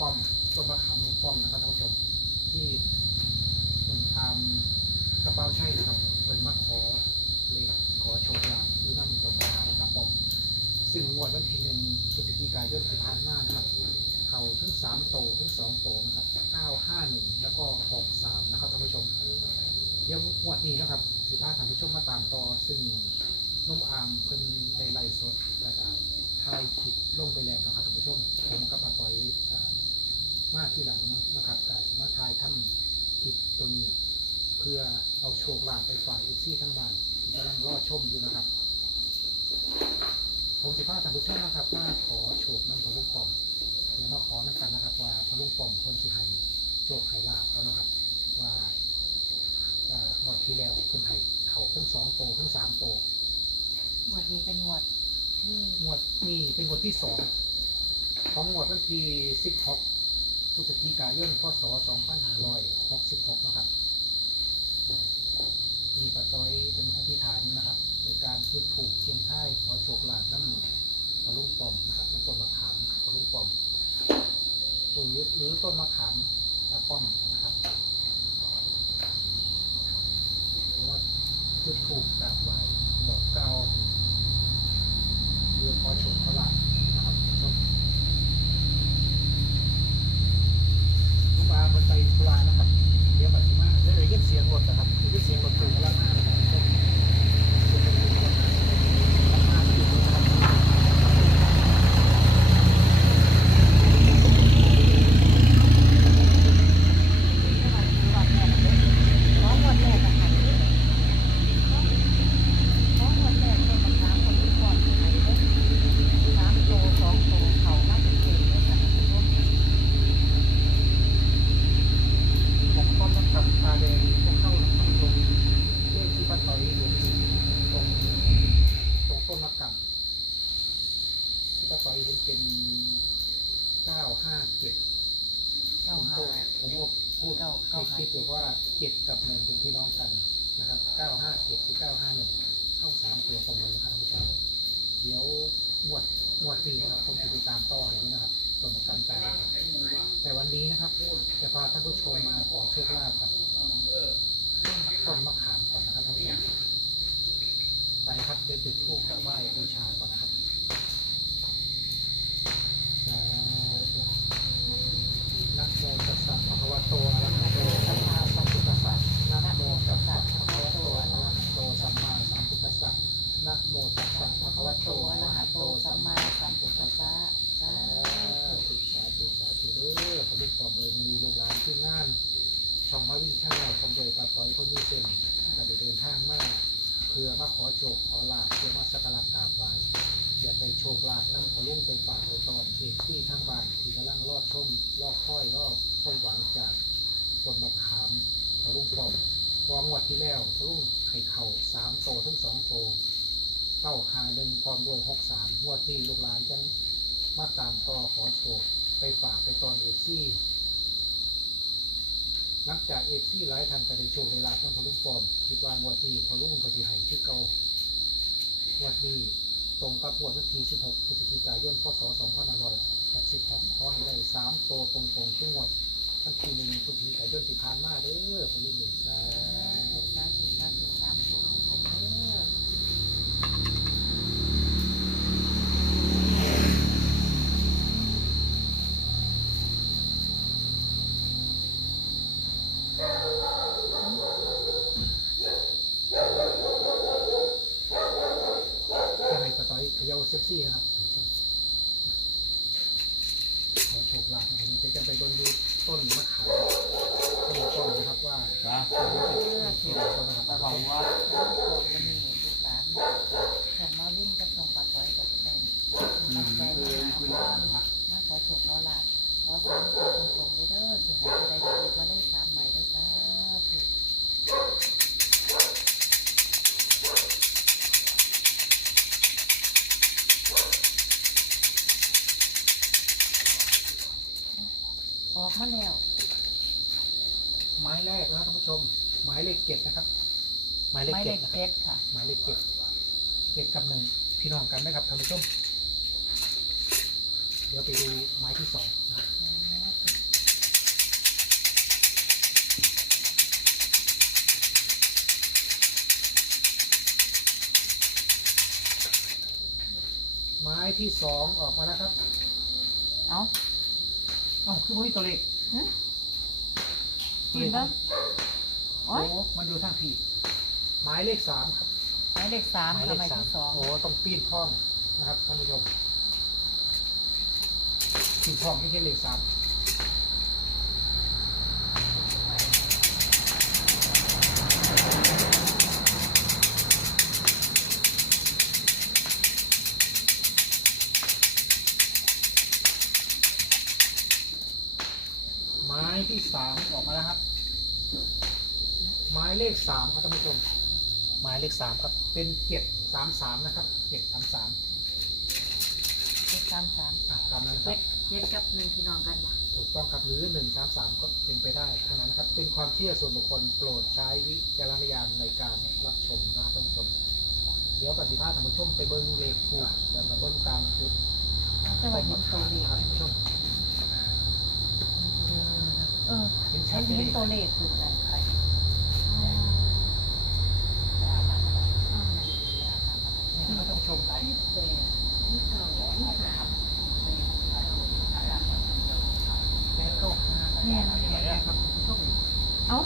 ป้อมต้นมะขามหลวงป้อมนะครับท่านผู้ชมที่เป็นทำกระเป๋าใช่ครับเป็นมาขอเลขขอโชคลาภคือนั่นต้นมะขามป่าป้อมซึ่งงวดวันที่หนึ่งพฤศจิกายนที่ผ่านมานะครับเขาทั้งสามโตทั้งสองโตนะครับเก้าห้าหนึ่งแล้วก็หกสามนะครับท่านผู้ชมเดี๋ยวงวดนี้นะครับสิพาท่านผู้ชมมาตามต่อซึ่งนุ่มอามเพิ่นได้ไล่สดและก็ถ่ายคลิปลงไปแล้วนะครับท่านผู้ชม ผมกับป้าต้อยอ่ามา ที่หลังนะครับก็มาถ่ายทำคลิปตัวนี้ เพื่อเอาโชคลาภไปฝ่ากอีกซี่ทั้งบ้านที่กำลังรอชมอยู่นะครับผมสิพาท่านผู้ชมนะครับมาขอโชคน้ำพระลุงป่อมเดี๋ยวมาขอนักันนะครับ ว่าพระลุงป่อมคนสิให้โชคให้ลาภแล้วนะครับ ว่าอ่างวดที่แล้วคนไทยเขาทั้งสองโตทั้งสามโตหมวดนี้เป็นหมวดที่งวดนี้เป็นงวดที่สองของงวดวันที่สิบหก พฤศจิกายนพศสองพันห้าร้อยหกสิบหกนะครับมีปะต้อยเป็นอธิษฐานนะครับโดยการจุดถูกเชียงไทยขอโชคลาภน้ำพอลุงปอมนะครับน้ำต้นมะขามพอลุงปอมหรือหรือต้นมะขามตะป้อมนะครับหรือว่าจุดถูกกราบไว้บอกเกล่าวเพื่อขอโชคขอลาภนะครับลุงบาบนใจปลานะครับ เดี๋ยวปัจจุบันได้ยินเสียงรถนะครับได้ยินเสียงรถตู้กำลังมานะครับเสียงรถตู้กำลังมากำลังมาอยู่นะครับ ร้องหมวดแรกอะค่ะร้องหมวดแรกเป็นภาษาคนที่ก่อนไทยเลยสามโตสองโตเขามาเป็นเก่งเลยค่ะท่านผู้ชม ผมก็ต้องขับพาแดงพวกเข้าทางตรงเรื่องที่ป้าต่อยอยู่ตรงตรงต้นมะกำที่ป้าต่อยเห็นเป็นเก้าห้าเจ็ด เก้าห้า ผมก็พูด เก้า ให้ เก้าห้า คิดอยู่ว่าเจ็ดกับหนึ่งเป็นพี่น้องกันนะครับเก้าห้าเจ็ดคือเก้าห้าหนึ่งเข้าสามตัวตรงเลยนะครับท่านเดี๋ยวงวดงวดสี่นะครับผมจะติดตามต่อเลยนะครับส่วนประกันใจแต่วันนี้นะครับจะพาท่านผู้ชมมาขอโชคลาภกับต้นมะขามก่อนนะครับท่านผู้ชมไปครับเดี๋ยวจุดธูปกับไหว้บูชาก่อนนะครับสาธุนะโมตัสสะภะคะวะโตอะระหะโตสัมมาสัมพุทธัสสะนะโมตัสสะภะคะวะโตอะระหะโตสัมมาสัมพุทธัสสะนะโมตัสสะภะคะวะโตอะระหะโตสัมมาสัมพุทธัสสะ สาธุสาธุสาธุเด้อขอลูกปอมเอยมีลูกหลานที่งานช่องมาวิ่งช่างเราคอมโดยปาต้อยคนที่เส้นก็ได้เดินทางมาเพื่อมาขอ โชคขอลาภเพื่อมาสักการะกราบไหว้อย่าไปโชคลาภนั่งขอลุ่งไปฝากไว้ตอนเอกที่ทางบ้านที่กำลังรอดชมรอดค่อยรอความหวังจากต้นมะขามขอลุ่งปอมพองวดที่แล้วขอลุ่งให้เข่าสามโตทั้งสองโตเต้าหาหนึ่งพร้อมด้วยหกสามงวดนี้ลูกหลานจังมาตามต่อขอโชคไปฝากไปตอนเอฟซี่นับจากเอฟซี่หลายท่านก็ได้โชคในลาทั้งพอลุ่งปอม คิดว่างวดนี้พอลุ่งก็สิให้ชื่อเก่า งวดนี้ตรงกับงวดวันที่ 16 พฤศจิกายน พศ 2566ขอให้ได้3โตตรงๆทุกงวดวันที่หนึ่งพฤศจิกายนที่ผ่านมาเด้อพอลุงเองสาธุสา เซ็กซี่นะครับท่านผู้ชมขอโชคลาภนะครับนี่จะไปเบิ่งดูต้นมะขามต้นต้นนะครับว่านะจะเป็นที่ไหนก็นะครับแต่บอกว่าแล้วก่อนวันนี้ลูกหลานช่งมาวินกับช่งปาต้อยกับได้ตั้งใจมาหาพ่อมาขอโชคขอลาภขอสามตัวตรงๆเลยเด้อสิหาจะได้ด็กมาได้สามใหม่ได้ส มาแล้ว ไม้แรกนะครับท่านผู้ชม หมายเลขเจ็ดนะครับ หมายเลขไม้เจ็เล็ดกนะครับ เจ็ดค่ะ หมายเลขเจ็ดเจ็ดกับหนึ่งพี่น้องกันไหมครับท่านผู้ชม เดี๋ยวไปดูไม้ที่สองนะไม้ที่สองออกมาแล้วครับ เอา เอ้าคือไม่มีตัวเลขกินปะโอ้โอ้ยมันอยู่ทางพี่หมายเลขสามครับไม้เล็กสามหมายค่ะเลไม้ขสามที่สองโอ้ต้องปีนพ้องนะครับท่านผู้ชมปีนพ้องที่เห็นเลขสาม เลขสามครับท่านผู้ชม หมายเลขสามครับ เป็นเจ็ดสามสามนะครับเจ็ดสามสามเจ็ดสามสามอะตามนั้นคเจ็รัดบเจ็ดกับหนึ่งพี่น้องกันปะถูกต้องครับหรือหนึ่งสามสามก็เป็นไปได้ทั้งนั้นนะครับ เป็นความเชื่อส่วนบุคคลโปรดใช้วิจารณญาณในการรับชมนะครับท่านผู้ชม เดี๋ยวกับสิบห้าท่านผู้ชมไปเบิ้งเลขถูกแต่มาเบิ้งตามชุดแต่ว่าเห็นตัวเลขครับท่านผู้ชมเออเห็นใช้ชัดไหมเห็นตัวเลขคืออะไรไปนี่นะครับท่านผู้ ชมแปเก้าห้าเนี่ยครับท่านผู้ชมเอ้า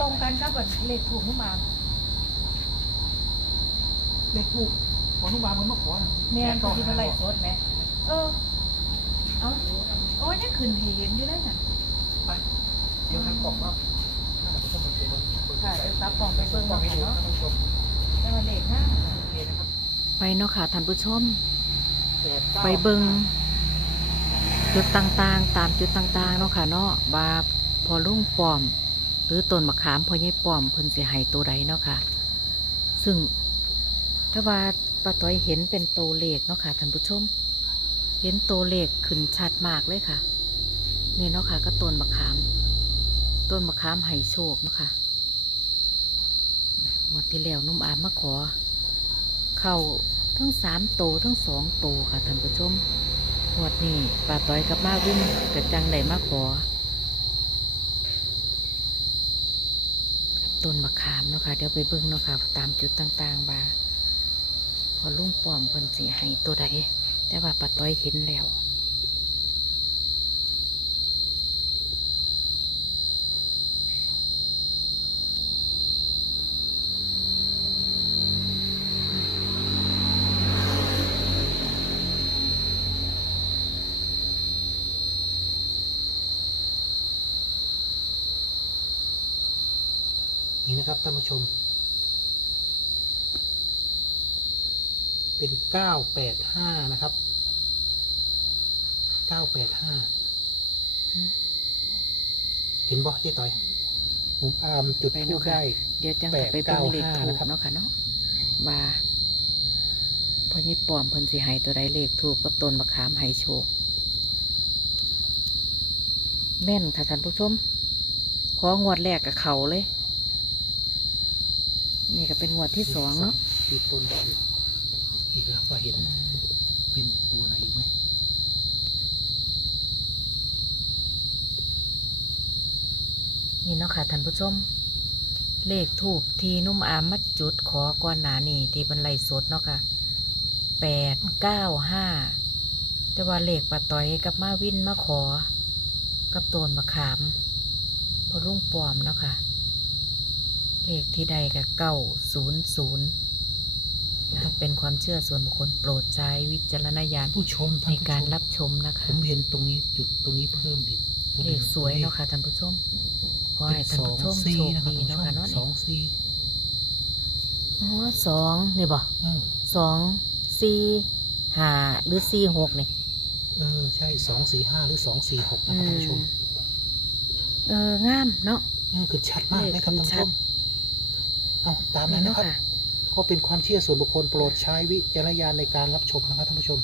ตรงกันกับเลขถูกขึ้นมาเลขถูกขอนุบาลมันมาขอนะแม่นแปดที่เก้าเป็นไรห้าสดไหมเออ เอาโอ้ยนี่ขึ้นเห็นอยู่ได้น่ะไปเดี๋ยวทางกล่องว่าค่ะเดี๋ยวซับกล่องไปเบิ่งกล่องเนาะให้ดูค่ะท่านผู้ชมเนาะแต่ว่าเลขห้า ไปเนาะค่ะท่านผู้ชมแปดก้าไปเบิงจุดต่างๆ ตามจุดต่างๆเนาะค่ะเนาะบาพอลุงป้อม หรือต้นมะขามพอใหญ่ป้อมเพิ่นสิให้ตัวใดเนาะค่ะ ซึ่งถ้าว่าป้าต้อยเห็นเป็นตัวเลขเนาะค่ะท่านผู้ชม เห็นตัวเลขขึ้นชัดมากเลยค่ะนี่เนาะค่ะก็ต้นมะขาม ต้นมะขามให้โชคเนาะค่ะงวดที่แล้วนุ่มอามมาขอ เข้า ทั้งสามโตทั้งสองโตค่ะท่านผู้ชมหวดนี่ป่าต้อยกับมาวิ่งกระจังได้มาขอกับต้นมะขามเนาะค่ะเดี๋ยวไปเบิ้งเนาะค่ะตามจุดต่างๆบาพอลุงป้อมเพิ่นสีให้ตัวใดแต่ว่าป่าต้อยเห็นแล้ว นี่นะครับท่านผู้ชม เป็นเก้าแปดห้านะครับเก้าแปดห้าเห็นบ่เจ๊ต่อยผมอามจุดไปทูเนาะบค่ะได้เดี๋ยวจังจะไปเบิ่งเลขถูก895เนาะค่ะเนาะว่าพอยี่ป้อมเพิ่นสิให้ตัวใดเลขถูกกับต้นมะขามให้โชคแม่นค่ะท่านผู้ชมของวดแรกกับเขาเลย นี่ก็เป็นงวดที่สองเนาะที่ต้นอยู่อีกแล้วว่าเห็นเป็นตัวไหนอีกไหมนี่เนาะค่ะท่านผู้ชม เลขถูกที่นุ่มอามมัดจุดขอก่อนหนานี่ที่บรรลัยสดเนาะค่ะแปดเก้าห้าแต่ว่าเลขปะต้อยกับมาวินมาขอ กับโตนมะขาม พอลุงปลอมเนาะค่ะ เลขที่ใดกับเก้าศูนย์ศูนย์เป็นความเชื่อส่วนบุคคลโปรดใช้วิจารณญาณผู้ชมในท่านผู้ชการมรับชมนะคะ ผมเห็นตรงนี้จุดตรงนี้เพิ่มอีกตัวหเลนึ่งขสวยเนาะค่ะท่านผู้ชมขอให้ท่านผู้ชมสี่โชคนะครับดีเนาะค่ะเนาะสนี่องสี่อ๋อสองนี่บ่อืมสองสี่ห้าหรือสี่หกนี่เออใช่สองสี่ห้าหรือสองสี่หกนะครับท่านผู้ชมเอองามเนาะเออคือชัดมากเลยครับเลท่านขผู้ชัชดม เอาตามนี่นั้นนะเนาะครับค่ะก็เป็นความเชื่อส่วนบุคคลโปรดใช้วิจารณญาณในการรับชมนะครับท่านผู้ชม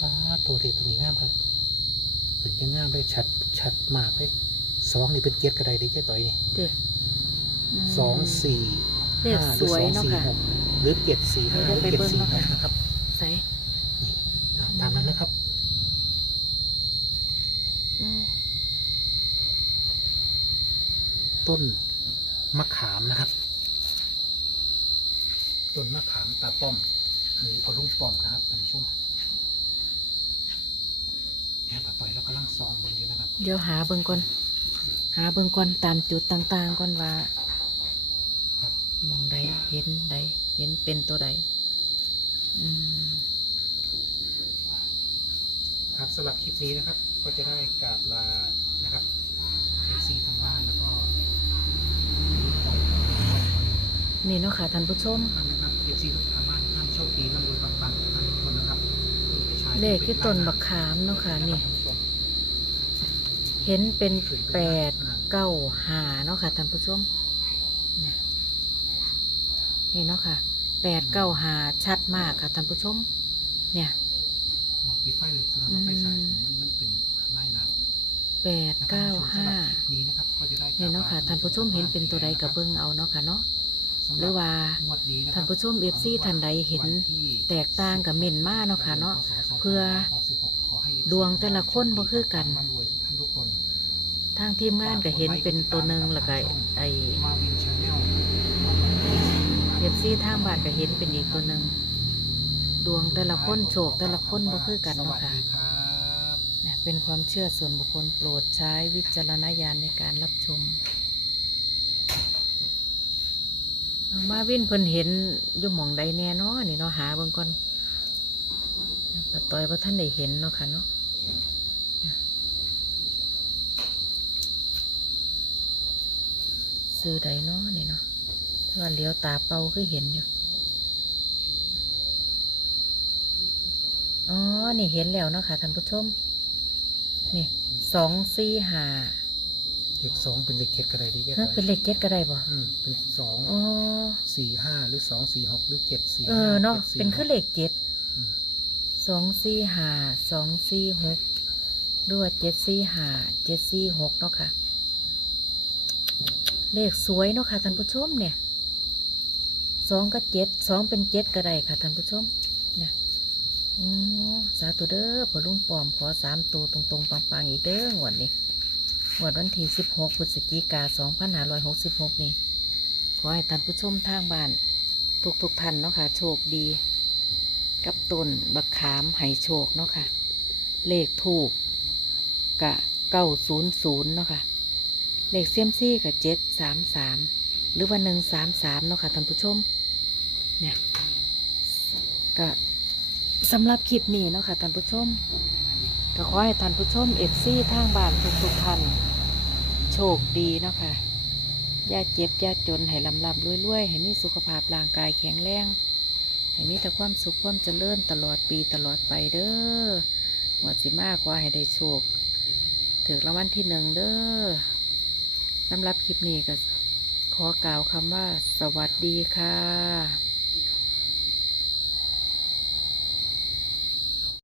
ป้าดตัวเลขตัวนี้งามครับถึงจะงามได้ชัดชัดมากเลยสองนี่เป็นเกียรติกระไดได้แค่ต่อยนี่เด้อสองสี่เลขห้าหสรือวยสองเนาะสี่ค่ะหกหรือเจ็ดสี่ห้าหเดี๋รืยวอไปเจ็ดเบิ่งสี่เนาะหค่ะกนะครับใส่นี่อะตามนั้นนะครับอืมต้น มะขามนะครับ ต้นมะขามตาป้อมหรือพอลุงป้อมนะครับท่านผู้ชมเนี่ยป้าต่อยเรากำลังซองบนอยู่นะครับ เดี๋ยวหาเบิ่งก่อนหาเบิ่งก่อนตามจุดต่างๆก่อนว่าครับ มองใดเห็นใดเห็นเป็นตัวใดอืมครับสำหรับคลิปนี้นะครับ ก็จะได้กราบลานะครับเอซีทางบ้านแล้วก็ นี่เนาะค่ะท่านผู้ชมท่านนะครับเอซีทางบ้านท่านโชคดีร่ำรวยปังๆทุกคนนะครับเลขที่ต้นบักขามเนาะค่ะนี่ เห็นเป็นแปดเก้าหาเนาะค่ะท่านผู้ชมเนี่ยนี่เนาะค่ะแปดเก้าหาชัดมากค่ะท่านผู้ชม เนี่ยมองปิดไฟเลยสำหรับไฟฉายมันมันเป็นไล่น้ำแปดเก้าห้านี้นะครับก็จะได้เนี่ยเนาะค่ะท่านผู้ชมเห็นเป็นตัวใดกับเบิ้งเอาเนาะค่ะเนาะ หรือว่าท่านผู้ชม FC ท่านใดเห็นแตกต่างกับเม่นมาเนาะค่ะเนาะเพื่อดวงแต่ละคนบ่คือกันทางทีมงานก็เห็นเป็นตัวหนึ่งแล้วก็ไอเอฟซีทางบ้านก็เห็นเป็นอีกตัวหนึ่งดวงแต่ละคนโชคแต่ละคนบ่คือกันเนาะค่ะสวัสดีครับเนี่ยเป็นความเชื่อส่วนบุคคลโปรดใช้วิจารณญาณในการรับชม เอามาวินเพิ่นเห็นอยู่หมองใดแน่เนาะนี่เนาะหาเบิ่งก่อนป้าต้อยว่าท่านได้เห็นเนาะค่ะเนาะซื้อใดเนาะนี่เนาะถ้าว่าเลี้ยวตาเป่าคือเห็นอยู่อ๋อ นี่เห็นแล้วเนาะค่ะท่านผู้ชม นี่สองสี่ห้า เลขสองเป็นเลขเจ็ดก็ได้ดีแค่เฮ้ยเป็นเลขเจ็ดก็ได้บ่อืมเป็นสองอ๋อสี่ห้าหรือสองสี่หกหรือเจ็ดสี่เออเนาะจ็ดสี่เป็นคือเลขเจ็ดอืมสองสี่ห้าสองสี่หกหรือว่าเจ็ดสี่ห้าเจ็ดสี่หกเนาะค่ะ เลขสวยเนาะค่ะท่านผู้ชมเนี่ยสองก็เจ็ดสองเป็นเจ็ดก็ได้ค่ะท่านผู้ชมเนี่ยโอ้สาธุเด้อพอลุงปอมขอสามตัวตรงๆปังๆอีกเด้องวดนี้ง วดวันที่สิบหกพฤศจิกาสองพันห้าร้อยหกสิบหกนี่ ขอให้ท่านผู้ชมทางบ้าน ทุกทุกท่านเนาะค่ะ โชคดี กับต้นบักขามไหโชคเนาะค่ะ เลขถูกกะเก้าศูนย์ศูนย์เนาะค่ะ เลขเซียมซี่กับเจ็ดสามสามหรือว่าหนึ่งสามสามเนาะค่ะท่านผู้ชม เนี่ยก็สำหรับคลิปนี้เนาะค่ะท่านผู้ชม ก็ขอให้ท่านผู้ชมเอฟซีทางบ้านทุกๆท่านโชคดีเนาะค่ะอย่าเจ็บอย่าจน ให้ลำลำรวยๆให้มีสุขภาพร่างกายแข็งแรง ให้มีแต่ความสุขความเจริญตลอดปีตลอดไปเด้อหวดสิมากกว่าให้ได้โชคถึงรางวัลที่หนึ่งเด้อสำหรับคลิปนี้ก็ขอกล่าวคำว่า สวัสดีค่ะ